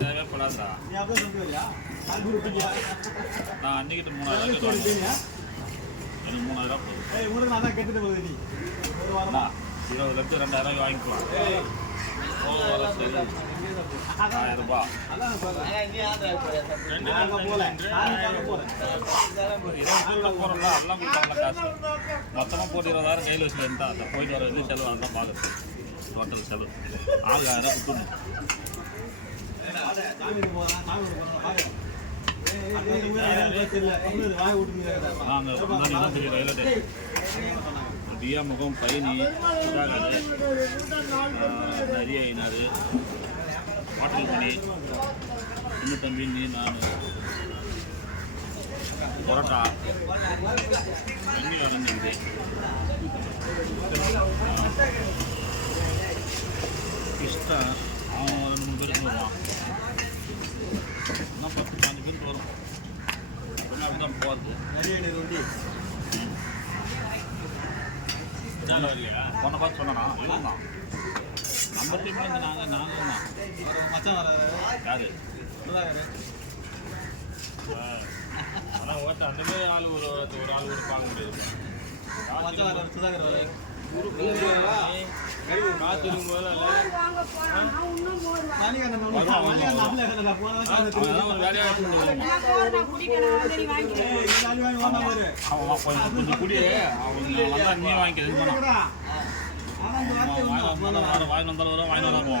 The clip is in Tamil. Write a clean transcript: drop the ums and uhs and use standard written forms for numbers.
தேவைப்படாதா நான் அன்னைக்கிட்ட 3000 எனக்கு 3000 போதும். நான் தான் கேட்டுட்டு போகுது. நீ 20 லட்சம் 2000 வாங்கிக்கலாம். 1000 ரூபாய் மொத்தமாக போட்டு 20,000 கையில் வச்சுருந்தா அந்த போயிட்டு வர இது செலவு அதுதான் பார்க்குறது. டோட்டல் செலவு 4000 கொடுத்துணும். தியா முகம் பயணி நிறைய ஐநாறு ஹோட்டல் மணி இன்னும் தம்பி நீ நான் பரோட்டா தண்ணி வளர்ந்துக்குது. கிருஷ்ணா அவன் 2 3 பேருக்கு வருவான். இன்னும் 10-15 பேருக்கு வரும். அப்படிதான் போகிறது. பொண்ணை பார்த்து சொன்னா இருந்தான் நம்ம டீம்ல நாங்கள் தான் மச்சான் வர யாரு ஆனால் ஓட்ட அந்த மாதிரி ஆள் ஒரு ஆள் கூட பார்க்க முடியாது. மச்சான் வர சுதாகர் வர காத்து இருக்கும்போது கொஞ்சம் குடி அவங்க நீ வாங்கிக்கிறது வாங்கி வந்தாலும் வாங்கி வராமோ